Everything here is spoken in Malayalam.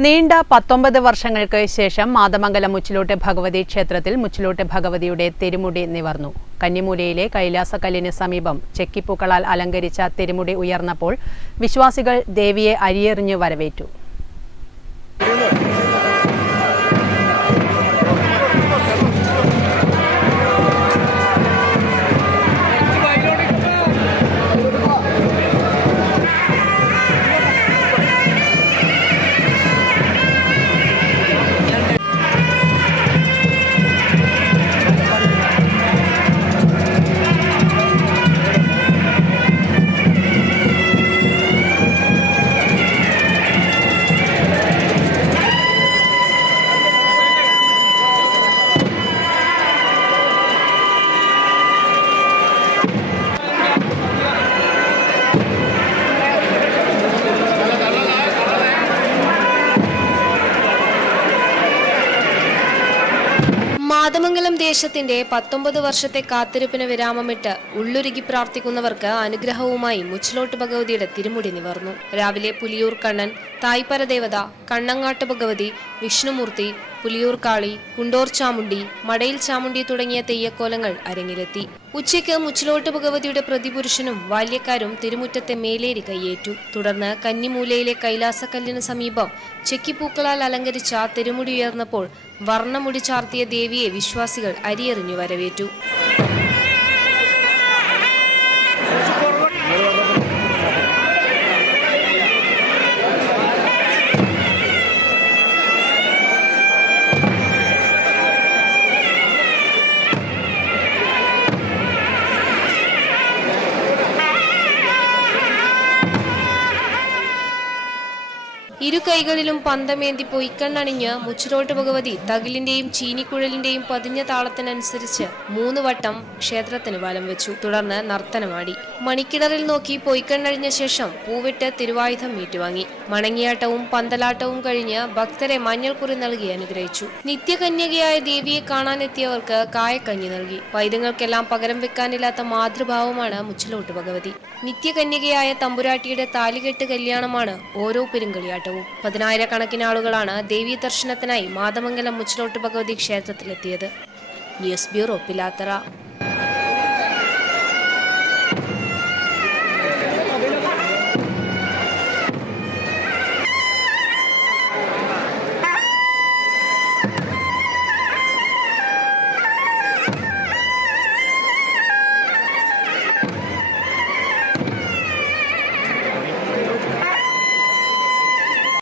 നീണ്ട പത്തൊമ്പത് വർഷങ്ങൾക്ക് ശേഷം മാതമംഗലം മുച്ചിലോട്ട് ഭഗവതി ക്ഷേത്രത്തിൽ മുച്ചിലോട്ട് ഭഗവതിയുടെ തിരുമുടി നിവർന്നു. കന്നിമൂലയിലെ കൈലാസക്കല്ലിന് സമീപം ചെക്കിപ്പൂക്കളാൽ അലങ്കരിച്ച തിരുമുടി ഉയർന്നപ്പോൾ വിശ്വാസികൾ ദേവിയെ അരിയെറിഞ്ഞു വരവേറ്റു. മാതമംഗലം ദേശത്തിന്റെ പത്തൊമ്പത് വർഷത്തെ കാത്തിരിപ്പിന് വിരാമമിട്ട് ഉള്ളുരുകി പ്രാർത്ഥിക്കുന്നവർക്ക് അനുഗ്രഹവുമായി മുച്ചിലോട്ട് ഭഗവതിയുടെ തിരുമുടി നിവർന്നു. രാവിലെ പുലിയൂർ കണ്ണൻ തായ്പര ദേവത കണ്ണങ്ങാട്ട് ഭഗവതി വിഷ്ണുമൂർത്തി പുലിയൂർ കാളി കുണ്ടോർ ചാമുണ്ടി മടയിൽ ചാമുണ്ടി തുടങ്ങിയ തെയ്യക്കോലങ്ങൾ അരങ്ങിലെത്തി. ഉച്ചയ്ക്ക് മുച്ചിലോട്ട് ഭഗവതിയുടെ പ്രതിപുരുഷനും ബാല്യക്കാരും തിരുമുറ്റത്തെ മേലേരി കൈയേറ്റു തുടർന്ന് കന്നിമൂലയിലെ കൈലാസക്കല്ലിന് സമീപം ചെക്കിപ്പൂക്കളാൽ അലങ്കരിച്ച തിരുമുടി ഉയർന്നപ്പോൾ വർണമുടി ചാർത്തിയ ദേവിയെ വിശ്വാസികൾ അരിയെറിഞ്ഞു വരവേറ്റു. ഇരു കൈകളിലും പന്തമേന്തി പോയി പൊയ്ക്കണ്ണണിഞ്ഞ് മുച്ചിലോട്ട് ഭഗവതി തകിലിന്റെയും ചീനിക്കുഴലിന്റെയും പതിഞ്ഞ താളത്തിനനുസരിച്ച് മൂന്ന് വട്ടം ക്ഷേത്രത്തിന് വലം വെച്ചു. തുടർന്ന് നർത്തനമാടി. മണിക്കിണറിൽ നോക്കി പൊയ്ക്കണ്ണഴിഞ്ഞ ശേഷം പൂവിട്ട് തിരുവായുധം ഏറ്റുവാങ്ങി. മണങ്ങിയാട്ടവും പന്തലാട്ടവും കഴിഞ്ഞ് ഭക്തരെ മഞ്ഞൾക്കുറി നൽകി അനുഗ്രഹിച്ചു. നിത്യകന്യകയായ ദേവിയെ കാണാനെത്തിയവർക്ക് കായക്കഞ്ഞി നൽകി. വൈദ്യങ്ങൾക്കെല്ലാം പകരം വെക്കാനില്ലാത്ത മാതൃഭാവമാണ് മുച്ചിലോട്ട് ഭഗവതി. നിത്യകന്യകയായ തമ്പുരാട്ടിയുടെ താലികെട്ട് കല്യാണമാണ് ഓരോ പെരുങ്കളിയാട്ടവും. പതിനായിരക്കണക്കിന് ആളുകളാണ് ദേവീ ദർശനത്തിനായി Mathamangalam Muchilot Bhagavathi ക്ഷേത്രത്തിലെത്തിയത്. News bureau Pilathara.